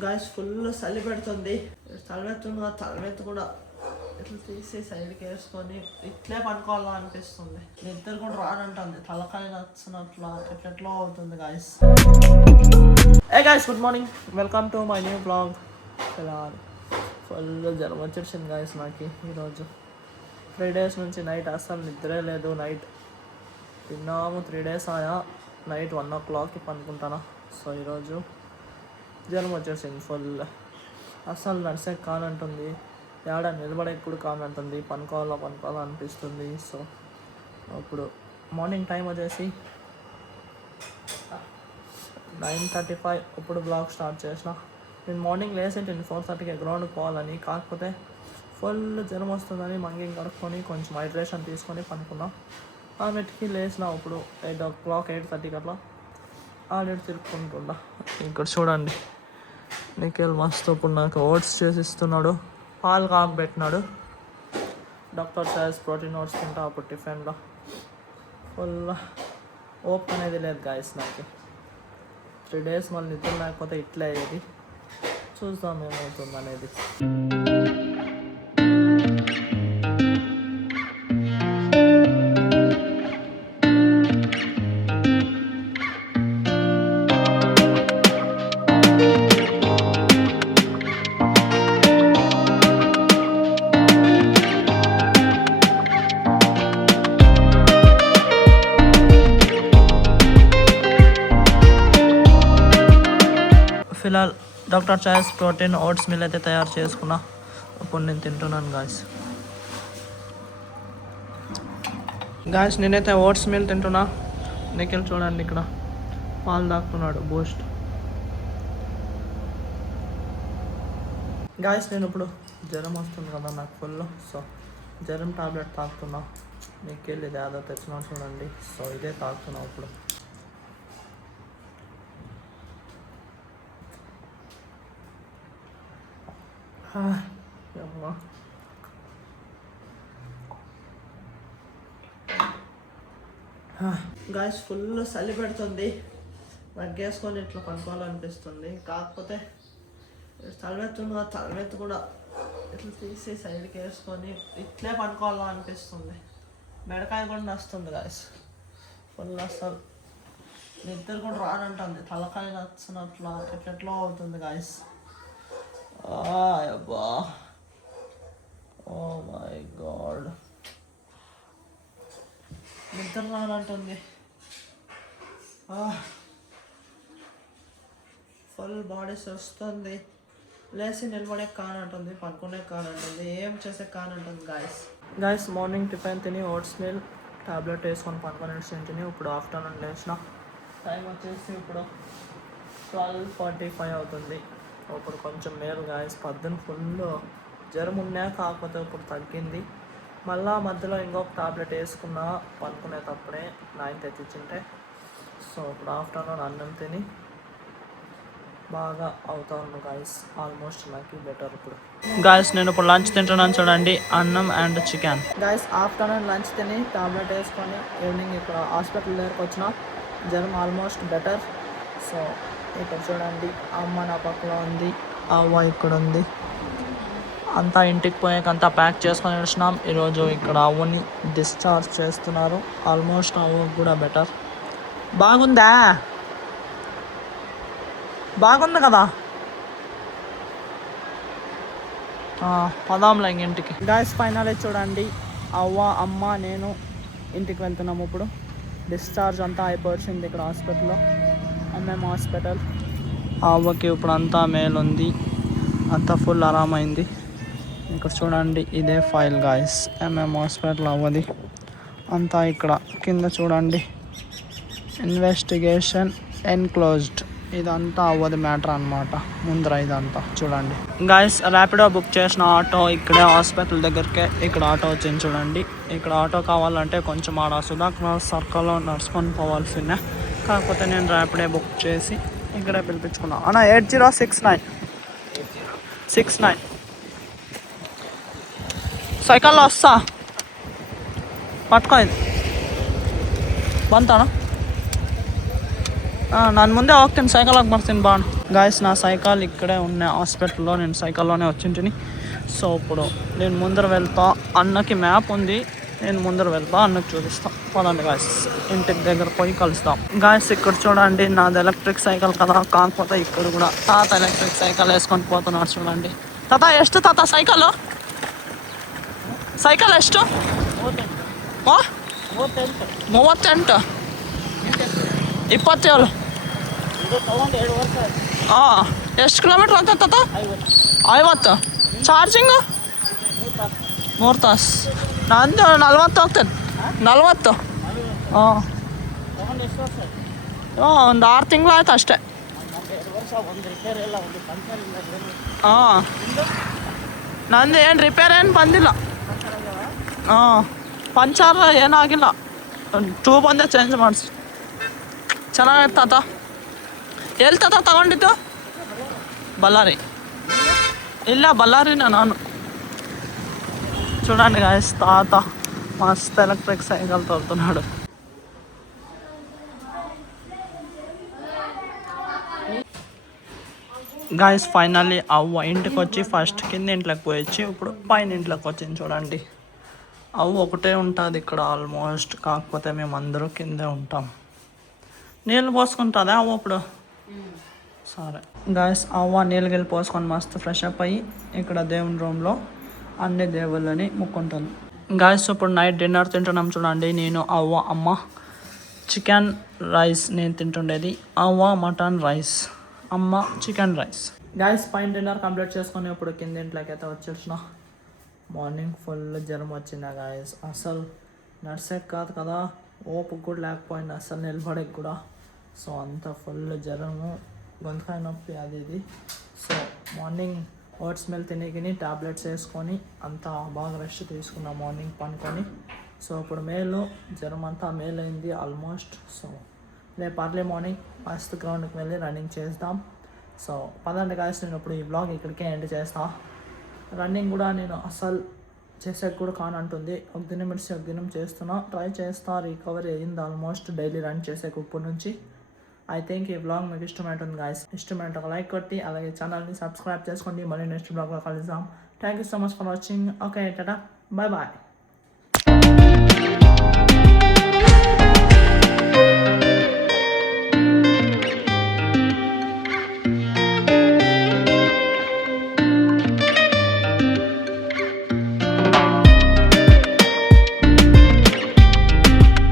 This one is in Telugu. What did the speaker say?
గాయస్ ఫుల్ చలి పెడుతుంది. తలమెత్తు కూడా ఇట్లా తీసి సైడ్కి వేసుకొని ఇట్లే పనుకోవాలా అనిపిస్తుంది. నిద్ర కూడా రానంటుంది, తలకాయ నచ్చినట్లా ఎట్లా అవుతుంది guys. A guys, good morning, welcome to my new blog. ఇలా ఫుల్ జ్వరం వచ్చేసింది గాయస్ నాకు ఈరోజు. 3 days నుంచి నైట్ అస్సలు నిద్రే లేదు. నైట్ తిన్నాము, 3 days ఆయా. నైట్ 1 o'clockకి పనుకుంటాను. సో ఈరోజు జ్వరం వచ్చేసింది ఫుల్. అస్సలు నడిసే కానంటుంది, ఏడ నిలబడే కూడా కానంటుంది, పనుకోవాలా అనిపిస్తుంది. సో ఇప్పుడు మార్నింగ్ టైం వచ్చేసి 9:35. ఇప్పుడు బ్లాగ్ స్టార్ట్ చేసిన. నేను మార్నింగ్ లేసేంటి 4:30కి గ్రౌండ్కి పోవాలని, కాకపోతే ఫుల్ జ్వరం వస్తుందని మంగింగ్ కడుక్కొని కొంచెం హైడ్రేషన్ తీసుకొని పనుకున్నా. ఆ నెట్కి లేచిన ఇప్పుడు 8 o'clock 8:30కి అట్లా ఆడేడు తిరుక్కుంటుండా. ఇక్కడ చూడండి, నిఖిల్ మస్తు ఇప్పుడు నాకు ఓట్స్ చేసిస్తున్నాడు, పాలు కాగబెట్టినాడు. డాక్టర్ చాయిస్ ప్రోటీన్ ఓట్స్ తింటా అప్పుడు టిఫిన్లో. ఫుల్ ఓప్ అనేది లేదు గాయస్ నాకు. 3 days మళ్ళీ నిద్ర లేకపోతే ఇట్లా అయ్యేది. చూద్దాం ఏమవుతుంది అనేది. ఫిలాల్ doctor choice protein oats meal అయితే తయారు చేసుకున్నా. అప్పుడు నేను తింటున్నాను గాయస్ నేనైతే ఓట్స్ మిల్ తింటున్నా. నిఖిల్ చూడండి ఇక్కడ పాలు తాకుతున్నాడు, బూస్ట్. గాయస్ నేను ఇప్పుడు జ్వరం వస్తుంది కదా నాకు ఫుల్. సో జ్వరం టాబ్లెట్ తాకుతున్నా. నిఖిల్ ఇది ఏదో తెచ్చినా చూడండి. సో ఇదే తాకుతున్నా ఇప్పుడు. గాయస్ ఫుల్ చలి పెడుతుంది, మగ్గేసుకొని ఇట్లా పనుకోవాలనిపిస్తుంది. కాకపోతే తలమెత్తు కూడా ఇట్లా తీసి సైడ్కి వేసుకొని ఇట్లే పనుకోవాలా అనిపిస్తుంది. మెడకాయ కూడా నస్తుంది గాయస్ ఫుల్. అసలు నిద్ర కూడా రానంటుంది, తలకాయ నచ్చినట్లా ఎట్లా అవుతుంది గాయస్. అబ్బా, ఓ మై గాడ్, నిద్ర రానంటుంది. ఫుల్ బాడీ వస్తుంది, లేచి నిలబడే కానంటుంది, పనుకునే కానంటుంది, ఏం చేసే కానంటుంది గాయస్. మార్నింగ్ టిఫిన్ తిని ఓట్స్ మిల్ టాబ్లెట్ వేసుకొని పనుకొని తిని ఇప్పుడు ఆఫ్టర్నూన్ లేచిన. టైం వచ్చేసి ఇప్పుడు 12:45 అవుతుంది. ఇప్పుడు కొంచెం మేలు గాయస్. పొద్దున్న ఫుల్ జ్వరం ఉన్నా, కాకపోతే ఇప్పుడు తగ్గింది. మళ్ళా మధ్యలో ఇంకొక టాబ్లెట్ వేసుకున్నా పనుకునేటప్పుడే 9 తెచ్చిచ్చింటే. సో ఇప్పుడు ఆఫ్టర్నూన్ అన్నం తిని బాగా అవుతా ఉన్నాను గాయస్. ఆల్మోస్ట్ నాకు బెటర్ ఇప్పుడు. గాయస్ నేను ఇప్పుడు లంచ్ తింటున్నాను చూడండి, అన్నం and chicken. Guys afternoon lunch తిని టాబ్లెట్ వేసుకొని ఈవినింగ్ ఇక్కడ హాస్పిటల్ దగ్గరకు వచ్చిన. జ్వరం ఆల్మోస్ట్ బెటర్. సో ఇక్కడ చూడండి, అమ్మ నా పక్కలో ఉంది, అవ్వ ఇక్కడ ఉంది. అంతా ఇంటికి పోయాక అంతా ప్యాక్ చేసుకొని వచ్చినాం. ఈరోజు ఇక్కడ అవ్వని డిశ్చార్జ్ చేస్తున్నారు. ఆల్మోస్ట్ అవ్వకు కూడా బెటర్. బాగుంది కదా. పదాంలా ఇంటికి. గాయస్ ఫైనల్ చూడండి, అవ్వ అమ్మ నేను ఇంటికి వెళ్తున్నాము. ఇప్పుడు డిశ్చార్జ్ అంతా అయిపోయింది ఇక్కడ హాస్పిటల్లో, ఎంఎం హాస్పిటల్. అవ్వకి ఇప్పుడు అంతా మేలుంది, అంతా ఫుల్ ఆరామైంది. ఇక్కడ చూడండి, ఇదే ఫైల్ గాయస్, ఎంఎం హాస్పిటల్ అవ్వది. అంతా ఇక్కడ కింద చూడండి, ఇన్వెస్టిగేషన్ ఎన్క్లోజ్డ్. ఇదంతా అవ్వది మ్యాటర్ అనమాట ముందర. ఇదంతా చూడండి గాయస్. ర్యాపిడో బుక్ చేసిన ఆటో ఇక్కడే హాస్పిటల్ దగ్గరకే. ఇక్కడ ఆటో వచ్చింది చూడండి. ఇక్కడ ఆటో కావాలంటే కొంచెం ఆడ సుధాకర్ సర్కిల్లో నడుచుకొని పోవాల్సిందే. కాకపోతే నేను ర్యాపిడో బుక్ చేసి ఇక్కడే పిలిపించుకున్నాను. అన్న 8069 ಸೈಕల్లో వస్తా ಪಟ್ಕೊ ಇದು ಬಂತಣ್ಣ. ನಾನು ಮುಂದೆ ಹೋಗ್ತೀನಿ, ಸೈಕಲಾಗಿ ಬರ್ತೀನಿ ಬಾ ಅಣ್ಣ. గాయస్ నా సైకిల్ ఇక్కడే ఉన్న హాస్పిటల్లో, నేను సైకిల్లోనే వచ్చింటిని. సో ఇప్పుడు నేను ముందర వెళ్తా, అన్నకి మ్యాప్ ఉంది, నేను ముందర వెళ్తా, అన్నకు చూపిస్తా. పదండి గాయస్, ఇంటికి దగ్గర పోయి కలుస్తాం. గాయస్ ఇక్కడ చూడండి, నాది ఎలక్ట్రిక్ సైకిల్ కదా, కాకపోతే ఇక్కడ కూడా తాత ఎలక్ట్రిక్ సైకిల్ వేసుకొని పోతున్నాడు చూడండి. తాత ಎಷ್ಟು తాత సైకిల్ ಎಷ್ಟು? 38 27. ಎಷ್ಟು ಕಿಲೋಮೀಟ್ರ್ ಅಂತ ತಾತ? 50. ಚಾರ್ಜಿಂಗು 3 ತಾಸು. ನಂದು 40 ಹೋಗ್ತೇನೆ. 40. ಒಂದು 6 ತಿಂಗಳು ಆಯ್ತು ಅಷ್ಟೇ. ನಂದು ಏನು ರಿಪೇರ್ ಏನು ಬಂದಿಲ್ಲ. ಪಂಚರ್ ಏನಾಗಿಲ್ಲ, ಟ್ಯೂಬ್ ಒಂದೇ ಚೇಂಜ್ ಮಾಡಿಸಿ. ಚೆನ್ನಾಗೈತೆ ತಾತ. ಎಲ್ಲಿ ತಾತ ತಗೊಂಡಿದ್ದು? బళ్ళారి. ಇಲ್ಲ బళ్ళారినా ನಾನು. చూడండి గాయస్, తాత మస్త్ ఎలక్ట్రిక్ సైకిల్ తోలుతున్నాడు. గాయస్ ఫైనల్లీ అవ్వ ఇంటికి వచ్చి ఫస్ట్ కింద ఇంట్లోకి పోయొచ్చి ఇప్పుడు పైన ఇంట్లోకి వచ్చింది చూడండి. అవ్వ ఒకటే ఉంటుంది ఇక్కడ ఆల్మోస్ట్, కాకపోతే మేము అందరూ కిందే ఉంటాం. నీళ్ళు పోసుకుంటుందా అవ్వ ఇప్పుడు? సరే గాయస్, అవ్వ నీళ్ళు పోసుకొని మస్తు ఫ్రెష్ అప్ అయ్యి ఇక్కడ దేవుని రూమ్లో అన్ని దేవుళ్ళని ముక్కుంటుంది. గాయస్ ఇప్పుడు నైట్ డిన్నర్ తింటున్నాం చూడండి. నేను అవ్వ అమ్మ. చికెన్ రైస్ నేను తింటుండేది, అవ్వ మటన్ రైస్, అమ్మ చికెన్ రైస్. గాయస్ పైన డిన్నర్ కంప్లీట్ చేసుకొని ఇప్పుడు కింద ఇంట్లోకి అయితే వచ్చేసిన. మార్నింగ్ ఫుల్ జ్వరం వచ్చిందా గాయస్, అసలు నర్సెక్ కాదు కదా, ఓపిక కూడా లేకపోయింది అసలు నిలబడేకి కూడా. సో అంత ఫుల్ జ్వరము, గొంతుకాయ నొప్పి అది ఇది. సో మార్నింగ్ ఓట్స్ మిల్ తినేకి టాబ్లెట్స్ వేసుకొని అంతా బాగా రెస్ట్ తీసుకున్నాం మార్నింగ్ పనుకొని. సో ఇప్పుడు మేలు, జ్వరం అంతా మేలైంది ఆల్మోస్ట్. సో రేపు అర్లీ మార్నింగ్ మస్త్ గ్రౌండ్కి వెళ్ళి రన్నింగ్ చేద్దాం. సో పదండి గాయస్, నేను ఇప్పుడు ఈ బ్లాగ్ ఇక్కడికే ఎండ్ చేస్తా. రన్నింగ్ కూడా నేను అసలు చేసేది కూడా కానంటుంది, ఒక దినం మిడిసి ఒక దినం చేస్తున్నా, ట్రై చేస్తా. రికవరీ అయ్యింది ఆల్మోస్ట్ డైలీ రన్ చేసేకి ఇప్పటి నుంచి. ఐ థింక్ ఈ బ్లాగ్ మీకు ఇష్టమైంటుంది గాయస్. ఇష్టమైంటే ఒక లైక్ కొట్టి అలాగే ఛానల్ని సబ్స్క్రైబ్ చేసుకోండి. మళ్ళీ నెక్స్ట్ బ్లాగ్లో కలుద్దాం. Thank you so much for watching. Okay tata, bye bye.